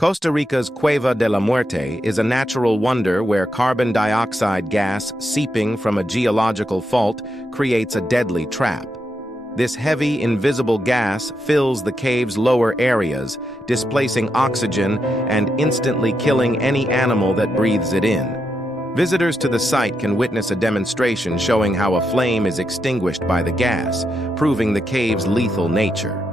Costa Rica's Cueva de la Muerte is a natural wonder where carbon dioxide gas seeping from a geological fault creates a deadly trap. This heavy, invisible gas fills the cave's lower areas, displacing oxygen and instantly killing any animal that breathes it in. Visitors to the site can witness a demonstration showing how a flame is extinguished by the gas, proving the cave's lethal nature.